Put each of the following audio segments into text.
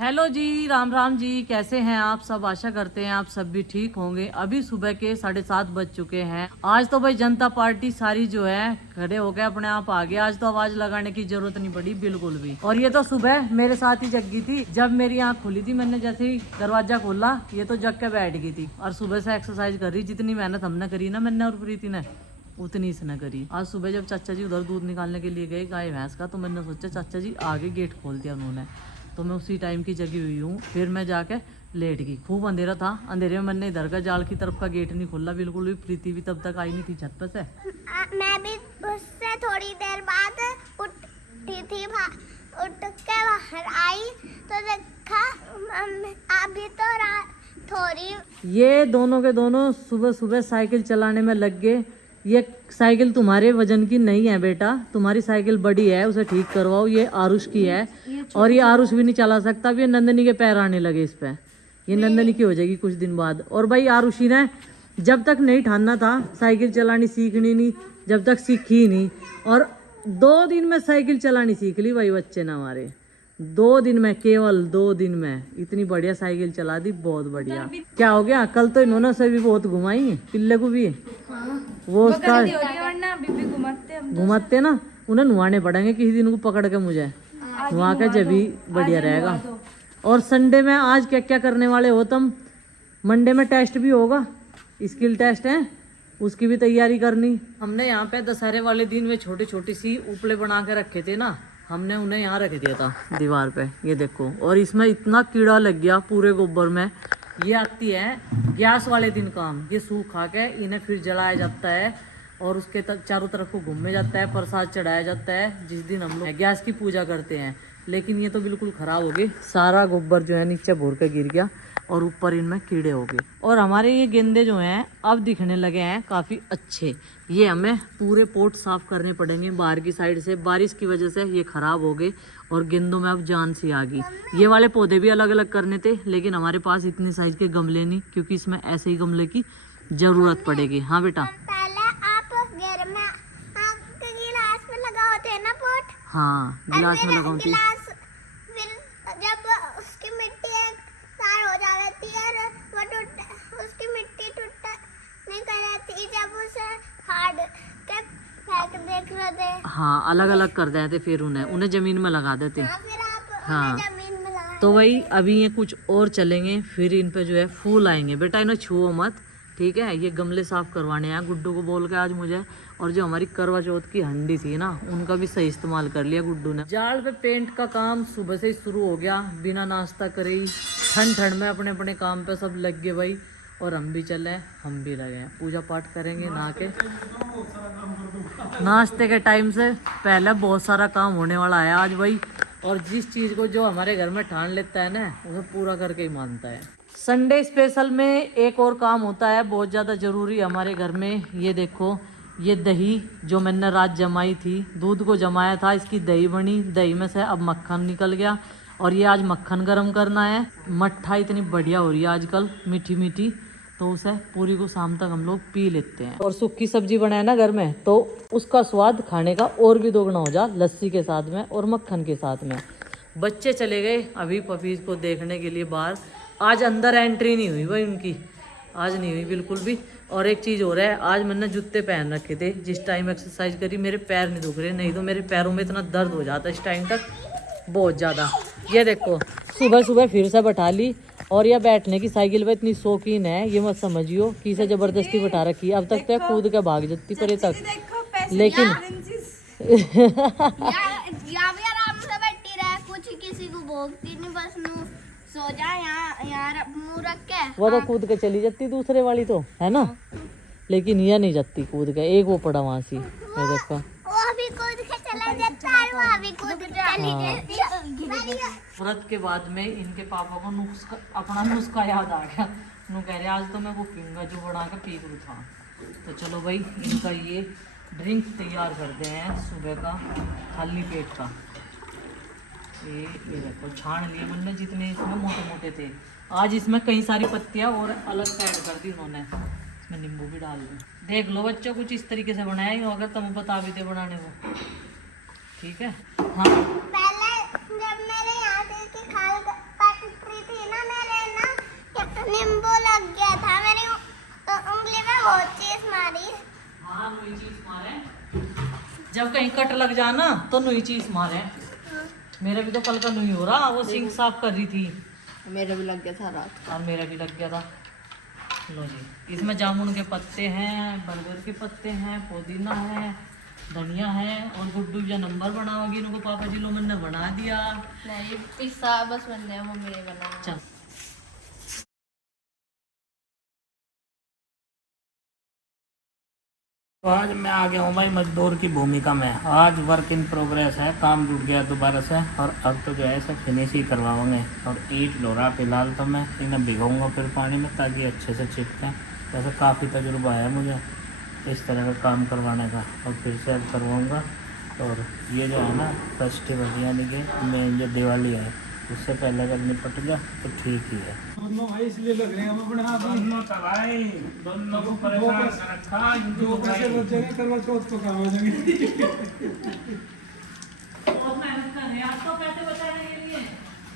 Hello जी, राम राम जी। कैसे हैं आप सब? आशा करते हैं आप सब भी ठीक होंगे। अभी सुबह के 7:30 बज चुके हैं। आज तो भाई जनता पार्टी सारी जो है खड़े हो गए, अपने आप आ गए। आज तो आवाज लगाने की जरूरत नहीं पड़ी बिल्कुल भी। और ये तो सुबह मेरे साथ ही जगी थी। जब मेरी आंख खुली थी, मैंने जैसे ही दरवाजा खोला, ये तो जग के बैठ गई थी और सुबह से एक्सरसाइज कर रही। जितनी मेहनत हमने करी ना, मैंने और प्रीति ने, उतनी इसने करी। आज सुबह जब चाचा जी उधर दूध निकालने के लिए गए गाय भैंस का, तो मैंने सोचा चाचा जी आगे गेट खोल दिया उन्होंने, तो मैं उसी टाइम की जगी हुई हूँ। फिर मैं जाके लेट गई। खूब अंधेरा था, अंधेरे में मैंने इधर का जाल की तरफ का गेट नहीं खोला बिल्कुल भी। प्रीति भी तब तक आई नहीं थी छत पर से। मैं भी उससे थोड़ी देर बाद उठी थी, उठ के बाहर आई तो देखा अभी तो थोड़ी। ये दोनों के दोनों सुबह सुबह साइकिल चलाने में लग गए। ये साइकिल तुम्हारे वजन की नहीं है बेटा, तुम्हारी साइकिल बड़ी है, उसे ठीक करवाओ। ये आरुष की है और ये आरुष भी नहीं चला सकता। अब ये नंदनी के पैर आने लगे इस पे। ये नंदनी की हो जाएगी कुछ दिन बाद। और भाई आरुषी ने जब तक नहीं ठानना था साइकिल चलानी सीखनी नहीं, जब तक सीखी नहीं। और 2 दिन में साइकिल चलानी सीख ली भाई बच्चे ने हमारे। 2 दिन में, केवल 2 दिन में इतनी बढ़िया साइकिल चला दी। बहुत बढ़िया। क्या हो गया? कल तो इन्होंने से भी बहुत घुमाई, पिल्ले को भी। वो उसका घुमाते ना, उन्हें नुआने पड़ेंगे किसी दिन को पकड़ के मुझे, नुआ के जब भी बढ़िया रहेगा। और संडे में आज क्या क्या करने वाले हो तुम? मंडे में टेस्ट भी होगा, स्किल टेस्ट है, उसकी भी तैयारी करनी। हमने यहाँ पे दशहरे वाले दिन में छोटी छोटी सी उपले बना के रखे थे ना, हमने उन्हें यहाँ रख दिया था दीवार पे। ये देखो, और इसमें इतना कीड़ा लग गया पूरे गोबर में। ये आती है गैस वाले दिन काम। ये सूख खा के इन्हें फिर जलाया जाता है और उसके चारों तरफ को घूमे जाता है, प्रसाद चढ़ाया जाता है जिस दिन हम लोग गैस की पूजा करते हैं। लेकिन ये तो बिल्कुल खराब हो गई, सारा गोबर जो है नीचे भोर के गिर गया और ऊपर इनमें कीड़े हो गए। और हमारे ये गेंदे जो हैं अब दिखने लगे हैं काफ़ी अच्छे। ये हमें पूरे पोट साफ करने पड़ेंगे बाहर की साइड से। बारिश की वजह से ये खराब हो गए और गेंदों में अब जान सी आ गई। ये वाले पौधे भी अलग अलग करने थे, लेकिन हमारे पास इतनी साइज के गमले नहीं, क्योंकि इसमें ऐसे ही गमले की जरूरत पड़ेगी। हाँ बेटा, पहले आप घर में गिलास में लगाते हैं ना पोट। हाँ गिलास में लगाऊं थी। फिर जब उसकी मिट्टी सार हो जाती है और वो उसकी मिट्टी टूट नहीं कर जाती, जब उसे हार्ड के फेंक देख रहे थे। हाँ अलग अलग कर देते, फिर उन्हें जमीन में लगा देते। हाँ, फिर आप हाँ जमीन में लगा। तो वही अभी ये कुछ और चलेंगे, फिर इन पे जो है फूल आएंगे। बेटा इन्हें छुओ मत, ठीक है? ये गमले साफ करवाने हैं गुड्डू को बोल के आज मुझे। और जो हमारी करवा चौथ की हंडी थी ना, उनका भी सही इस्तेमाल कर लिया गुड्डू ने। जाल पे पेंट का काम सुबह से ही शुरू हो गया, बिना नाश्ता करे ही। ठंड ठंड में अपने अपने काम पे सब लग गए भाई। और हम भी चले, हम भी लगे हैं, पूजा पाठ करेंगे नहा के। नाश्ते के टाइम से पहले बहुत सारा काम होने वाला है आज भाई। और जिस चीज़ को जो हमारे घर में ठान लेता है ना, उसे पूरा करके ही मानता है। संडे स्पेशल में एक और काम होता है बहुत ज़्यादा ज़रूरी हमारे घर में। ये देखो, ये दही जो मैंने रात जमाई थी, दूध को जमाया था, इसकी दही बनी। दही में से अब मक्खन निकल गया और ये आज मक्खन गरम करना है। मट्ठा इतनी बढ़िया हो रही है आजकल, मीठी मीठी, तो उसे पूरी को शाम तक हम लोग पी लेते हैं। और सूखी सब्जी बनाए ना घर में, तो उसका स्वाद खाने का और भी दोगुना हो जा, लस्सी के साथ में और मक्खन के साथ में। बच्चे चले गए अभी पपीज को देखने के लिए बाहर। आज अंदर एंट्री नहीं हुई भाई उनकी, आज नहीं हुई बिल्कुल भी। और एक चीज़ हो रहा है, आज मैंने जूते पहन रखे थे जिस टाइम एक्सरसाइज करी। मेरे पैर नहीं दुख रहे, नहीं तो मेरे पैरों में इतना दर्द हो जाता इस टाइम तक, बहुत ज़्यादा। ये देखो, सुबह सुबह फिर से बैठा ली। और यह बैठने की साइकिल पे इतनी शौकीन है, ये मत समझियो कि इसे जबरदस्ती बैठा रखी। अब तक तो कूद के भाग जाती परे तक, लेकिन आराम से बैठी रहे, कुछ किसी को भोगती नहीं, बस नू सो जा यहाँ मुंह रख के। वो तो कूद के चली जाती दूसरे वाली तो, है ना? लेकिन यह नहीं जाती कूद के। एक वो पड़ा वहां से, ये देखो, वो भी कूद के चला जाता है, वो भी कूद के चली जाती है। व्रत के बाद में इनके पापा को अपना नुस्खा याद आ गया। नु कह रहे आज तो मैं वो पीऊंगा जो बना के पी लूँ था। तो चलो भाई, इनका ये ड्रिंक तैयार करते हैं सुबह का खाली पेट का। ये देखो, छान लिए मैंने जितने इसमें मोटे मोटे थे। आज इसमें कई सारी पत्तियाँ और अलग से ऐड कर दी उन्होंने, इसमें नींबू भी डाल दी। देख लो बच्चों, कुछ इस तरीके से बनाया ही अगर तुम बता भी थे बनाने को, ठीक है? हाँ पहले जब मेरे यहाँ से कि खाल जब कहीं कट लग जाना तो नुई चीज मारे। मेरा भी तो कल का नुई हो रहा, वो सिंक साफ कर रही थी। मेरा भी लग गया था रात। और मेरा भी लग गया था। लो जी, इसमें जामुन के पत्ते हैं, बरगद के पत्ते हैं, पुदीना है, धनिया है, और गुड्डू जो नंबर बनाओगी इनको पापा जी लोग मैंने बना दिया। नहीं पिस्सा बस बनने है, मम्मी ने बनाया। चल तो आज मैं आ गया हूँ भाई मजदूर की भूमिका में। आज वर्क इन प्रोग्रेस है, काम जुट गया दोबारा से, और अब तो जो है इसे फिनिश ही करवाओगे। और ईंट लो रहा फिलहाल तो मैं इन्हें भिगाऊंगा फिर पानी में ताकि अच्छे से चिपकें। वैसे काफ़ी तजुर्बा है मुझे इस तरह का काम करवाने का, और फिर से अब करवाऊँगा। और ये जो है ना फेस्टिवल यानी कि मेन जो दिवाली है उससे पहले अगर निपट गया तो ठीक ही है। दोनों भाई इसलिए लग रहे हैं हम अपने हाथ में। दोनों को परेशान कर रखा जो पैसे बचेंगे करवा चौथ को काम आ जाएंगे। बहुत मेहनत कर रहे हैं आज तो पैसे बचाने के लिए।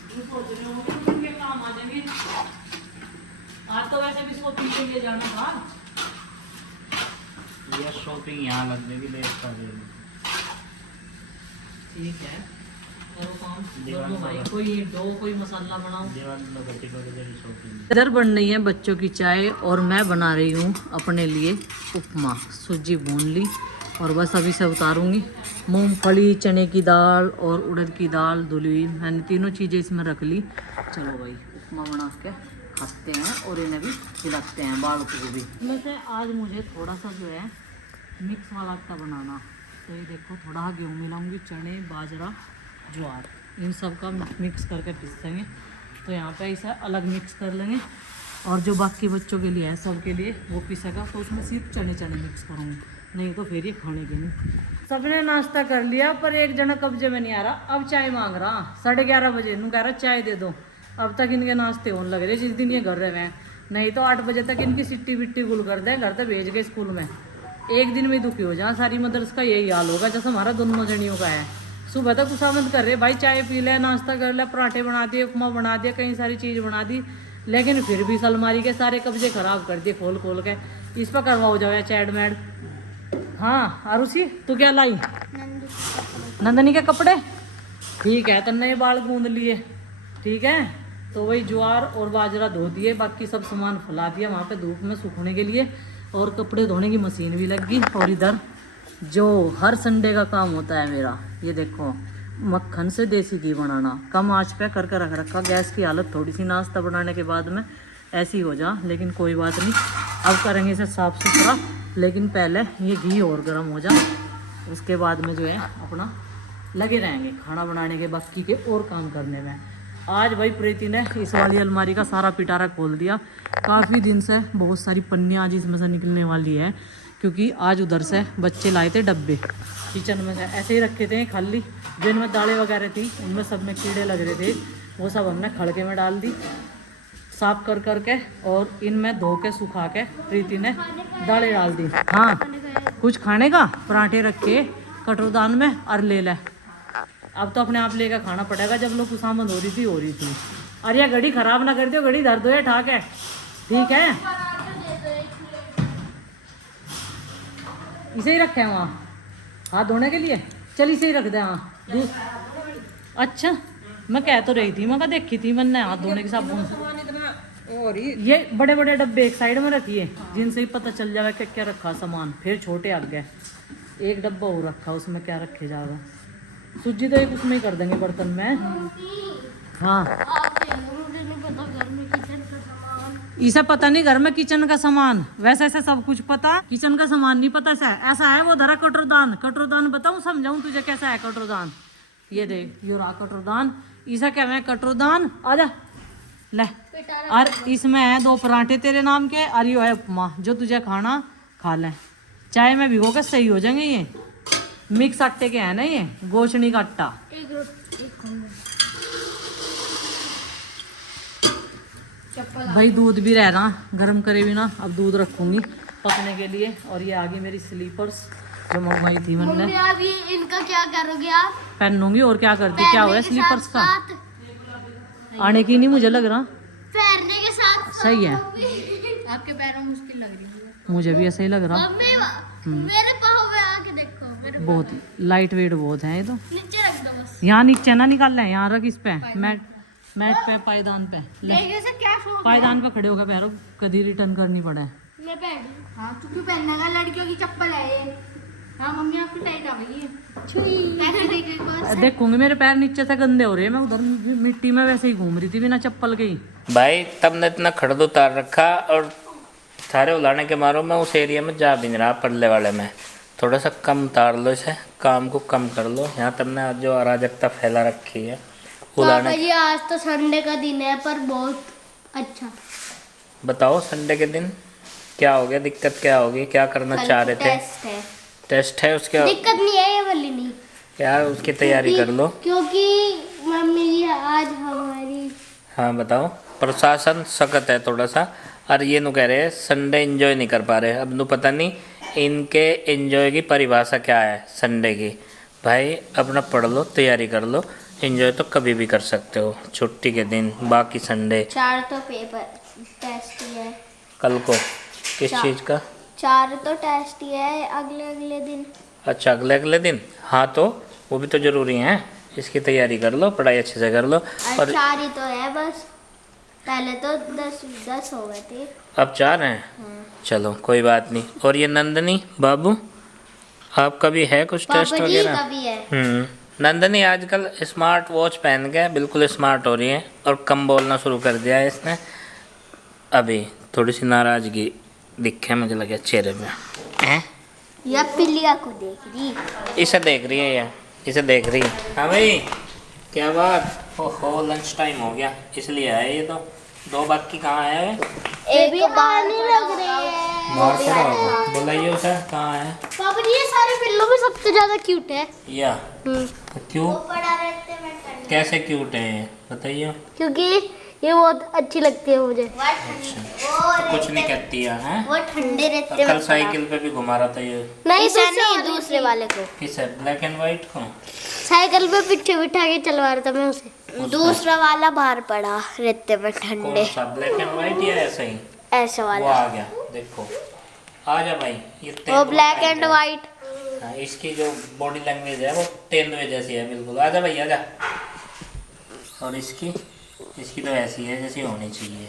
तुम सोच रहे हो कि उनके काम आ जाएंगे। आज तो वैसे भी शॉपिंग के लिए जाना था। ये शॉपिंग यहाँ लगने की लेट कर रही है। ठीक है, करो काम। दीवार दोनों भाई, कोई दो कोई मसाला बनाओ। शॉपिंग इधर बन रही है बच्चों की चाय, और मैं बना रही हूँ अपने लिए उपमा। सूजी भून ली और बस अभी से उतारूंगी। मूंगफली, चने की दाल और उड़द की दाल धुली हुई, मैंने तीनों चीज़ें इसमें रख ली। चलो भाई उपमा बना के खाते हैं और इन्हें भी खिलाते हैं बालकों को भी। इसमें से आज मुझे थोड़ा सा जो है मिक्स वाला आटा बनाना। तो ये देखो थोड़ा गेहूँ मिलाऊंगी, चने, बाजरा, ज्वार, इन सब का मिक्स करके पीसेंगे। तो यहाँ पे इसे अलग मिक्स कर लेंगे, और जो बाकी बच्चों के लिए है सब के लिए वो पीसेगा। तो उसमें सिर्फ चने चने मिक्स करूँगी, नहीं तो फिर ये खाने के नहीं। सबने नाश्ता कर लिया पर एक जना कब्जे में नहीं आ रहा। अब चाय मांग रहा 11:30 बजे, नू कह रहा चाय दे दो। अब तक इनके नाश्ते होने लग रहे जिस दिन ये घर रहे हैं, नहीं तो 8 बजे तक इनकी सिट्टी बिट्टी गुल कर दे, घर तक भेज के स्कूल में। एक दिन में दुखी हो जाए। सारी मदरस का यही हाल होगा जैसे हमारा दोनों जनियों का है। सुबह तक खुशामद कर रहे भाई, चाय पी ले, नाश्ता कर ले, पराठे बना दिए, उपमा बना दिया, कई सारी चीज़ बना दी, लेकिन फिर भी अलमारी के सारे कब्जे खराब कर दिए खोल खोल के। इस पर करवाओ जाओ चैड मैड। हाँ आरुषि तू क्या लाई? नंदनी के कपड़े। ठीक है, तन्ने ये बाल गूंद लिए। ठीक है, तो वही ज्वार और बाजरा धो दिए, बाकी सब सामान फैला दिया वहाँ पे धूप में सूखने के लिए, और कपड़े धोने की मशीन भी लग गई। और इधर जो हर संडे का काम होता है मेरा, ये देखो मक्खन से देसी घी बनाना, कम आंच पे करके रख रखा। गैस की हालत थोड़ी सी नाश्ता बनाने के बाद में ऐसी हो जा, लेकिन कोई बात नहीं, अब करेंगे इसे साफ़ सुथरा। लेकिन पहले ये घी और गर्म हो जा, उसके बाद में जो है अपना लगे रहेंगे खाना बनाने के बाकी के और काम करने में। आज भाई प्रीति ने इस वाली अलमारी का सारा पिटारा खोल दिया। काफ़ी दिन से बहुत सारी पन्नियाँ आज इसमें से निकलने वाली है, क्योंकि आज उधर से बच्चे लाए थे डब्बे किचन में से, ऐसे ही रखे थे खाली, जो इनमें दालें वगैरह थी उनमें सब में कीड़े लग रहे थे, वो सब हमने खड़के में डाल दी साफ कर करके, और इनमें धो के सुखा के प्रीति ने दालें डाल दी। हाँ कुछ खाने का पराठे रखे कटोरदान में और ले ले। अब तो अपने आप लेकर खाना पड़ेगा, जब लोग खुशामद हो रही थी। अरे ये घड़ी खराब ना कर दियो, घड़ी धर दो ये ठाक है। ठीक है, इसे ही रखे हैं वहाँ हाथ धोने के लिए। चल इसे ही रख दे वहाँ। अच्छा मैं कह तो रही थी, मैं कहा देखी थी मैंने हाथ धोने के साबुन। और ये बड़े बड़े डब्बे एक साइड में रखिए, जिनसे ही पता चल जाएगा कि क्या रखा सामान। फिर छोटे आ गए, एक डब्बा और रखा, उसमें क्या रखे जाएगा। सूजी तो एक उसमें ही कर देंगे बर्तन में। हाँ इसे पता नहीं घर में किचन का सामान, वैसे ऐसे सब कुछ पता, किचन का सामान नहीं पता। ऐसा है वो धरा कटोरदान। कटोरदान बताऊं समझाऊं तुझे कैसा है कटोरदान? ये देख ये रहा कटोरदान, इसे क्या है कटोरदान। आजा ले, और इसमें है 2 पराठे तेरे नाम के, और ये है उपमा, जो तुझे खाना खा ले। चाय में भिगो के सही हो जाएंगे। ये मिक्स आटे के है ना, ये गोशनी का आटा। भाई दूध भी रह रहा गर्म करे भी ना, अब दूध रखूंगी पकने के लिए। और ये आगे मेरी स्लीपर्स जो मंगवाई थी मैंने, अभी इनका क्या करोगे आप? पहनूंगी और क्या करती। क्या हुआ स्लीपर्स का? आने की नहीं मुझे लग रहा, पहनने के साथ सही है। आपके पैरों में मुश्किल लग रही है। मुझे भी ऐसा ही लग रहा। मेरे पाँव में आके देखो, मेरे बहुत लाइट वेट बहुत है ये तो। नीचे रख दो बस। यहाँ नीचे ना निकाल लें, यहाँ रख इस पे मैट पे पायदान पे ले। देखिए से क्या शौक पायदान पे खड़े होकर पैरों कभी रिटर्न करनी पड़े। मैं पहन। हाँ तू क्यों पहनने का, लड़कियों की चप्पल है ये। हाँ मम्मी आपकी टाइट आ गई है। छुई पैर देख एक बार। देखूंगी मेरे पैर नीचे से गंदे हो रहे हैं, मैं उधर मिट्टी में वैसे ही घूम रही थी बिना चप्पल के ही। भाई तब ने इतना खड़द उतार रखा और सारे उलाने के मारो मैं उस एरिया में जा भी नहीं रहा पल्ले वाले में। थोड़ा सा कम उतार लो इसे, काम को कम कर लो। यहाँ तुमने आज जो अराजकता फैला रखी है उलाने। जी आज तो संडे का दिन है पर बहुत अच्छा। बताओ संडे के दिन क्या हो गया, दिक्कत क्या होगी, क्या करना चाह रहे थे? टेस्ट है। टेस्ट है उसके दिक्कत नहीं है ये वाली नहीं, यार, उसकी तैयारी कर लो। क्योंकि मम्मी जी आज हमारी। हाँ बताओ। प्रशासन सख्त है थोड़ा सा, और ये नु कह रहे हैं संडे एंजॉय नहीं कर पा रहे। अब नु पता नहीं इनके एंजॉय की परिभाषा क्या है संडे की। भाई अपना पढ़ लो, तैयारी कर लो, एंजॉय तो कभी भी कर सकते हो छुट्टी के दिन, बाकी संडे। 4 तो पेपर टेस्ट ही है कल को किस चीज़ का? 4 तो टेस्ट ही है अगले दिन। अच्छा अगले अगले दिन, हाँ तो वो भी तो ज़रूरी है। इसकी तैयारी कर लो, पढ़ाई अच्छे से कर लो। और 4 ही तो है बस, पहले तो 10 हो गए थे। अब 4 हैं। चलो कोई बात नहीं। और ये नंदनी बाबू आपका भी है कुछ टेस्ट पापा जी वगैरह? का भी है। नंदनी आजकल स्मार्ट वॉच पहन के बिल्कुल स्मार्ट हो रही है और कम बोलना शुरू कर दिया है इसने। अभी थोड़ी सी नाराजगी दिखे मुझे लगे चेहरे पे। हैं? या पिलिया को देख रही। इसे देख रही है, या इसे देख रही है। हाँ भाई क्या बात? ओहो लंच टाइम हो गया इसलिए आए ये तो। 2 बाकी कहाँ है? एक भी बाहर नहीं लग रही है। बाहर खड़ा होगा, बुलाइए उसे, कहाँ है? पापा जी ये सारे पिल्लों में सबसे ज्यादा क्यूट है। या क्यों, बड़ा रहते हैं कैसे क्यूट है ये बताइए? क्योंकि ये बहुत अच्छी लगती है मुझे। कुछ नहीं कहती है? वो ठंडे रहते हैं। कल साइकिल पे भी घुमा रहा था ये। नहीं दूसरे वाले को। किसे? ब्लैक एंड व्हाइट को? साइकिल पे पीछे बिठा के चलवा रहा था मैं उसे। दूसरा वाला बाहर पड़ा रेते में ठंडे। कौन सा, ब्लैक एंड व्हाइट या ऐसा ही? ऐसा वो वाला आ गया देखो। आ जा भाई, ये वो तेंदुआ ब्लैक टाइप एंड है। व्हाइट। हाँ, इसकी जो बॉडी लैंग्वेज है वो तेंदुए जैसी है बिल्कुल। आजा भाई आजा। और इसकी तो ऐसी है जैसी होनी चाहिए।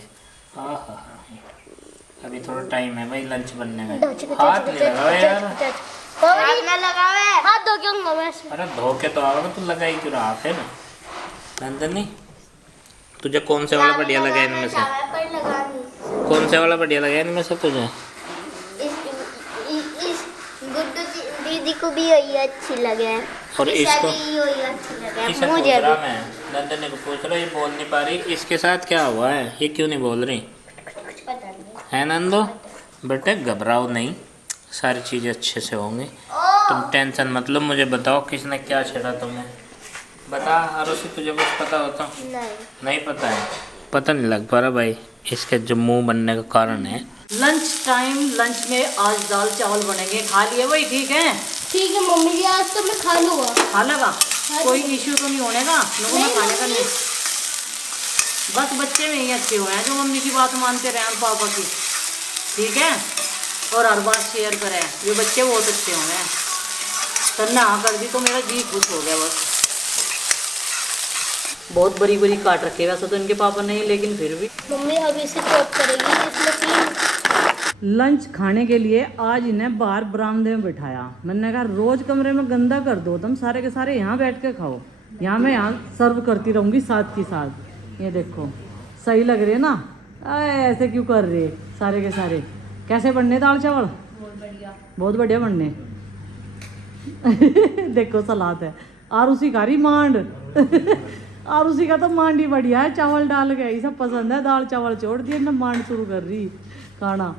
हाँ हाँ हाँ, अभी थोड़ा टाइम है भाई लंच बनने में। हाथ नहीं लगाओ यार। हाथ धो क्यों मैं? अरे धो के तो आओ ना, तू लगा ही क्यों रहा हाथ है ना। नंदनी तुझे कौन से वाला बढ़िया लगा इनमें से? कौन से वाला बढ़िया लगा इनमें से तुझे? गुड्डू दीदी को भी यही अच्छी लगे है। और इसको इसे मुझे पूछ रहा मैं, नंदनी को पूछ रहा, ये बोल नहीं पा रही। इसके साथ क्या हुआ है, ये क्यों नहीं बोल रही है? नंदो बेटे घबराओ नहीं, सारी चीज़ें अच्छे से होंगी, तुम टेंशन मत लो। मुझे बताओ किसने क्या छेड़ा तुम्हें? बता आरुषि, तुझे कुछ पता होता? नहीं पता है? पता नहीं लग पा रहा भाई, इसके जो मुंह बनने का कारण है। लंच टाइम, लंच में आज दाल चावल बनेंगे। खा लिए वही ठीक है? ठीक है मम्मी जी आज तो मैं खा लूँगा। खा लेगा, कोई इश्यू तो नहीं होने का लोगों में खाने का। नहीं बस बच्चे में ही अच्छे हुए हैं जो मम्मी की बात मानते रहे हैं पापा की, ठीक है, और हर बात शेयर करें। ये बच्चे बहुत अच्छे हुए हैं। तन्ना हाँ कर दी तो मेरा जी खुश हो गया बस। बहुत बड़ी बड़ी काट रखे वैसे तो इनके पापा नहीं, लेकिन फिर भी मम्मी अभी इसे चॉप करेगी इसमें। लंच खाने के लिए आज इन्हें बाहर बरामदे में बिठाया। मैंने कहा रोज कमरे में गंदा कर दो, तुम सारे के सारे यहाँ बैठ के खाओ, यहाँ मैं यहाँ सर्व करती रहूँगी साथ के साथ। ये देखो सही लग रही है ना? ऐसे क्यों कर रही है? सारे के सारे कैसे बनने दाल चावल? बहुत बढ़िया बनने। देखो सलाद है, आरुषि खा रही मांड। आरुषि का तो मांड ही बढ़िया है, चावल डाल के ये सब पसंद है। दाल चावल छोड़ दिए ना, मांड शुरू कर रही खाना।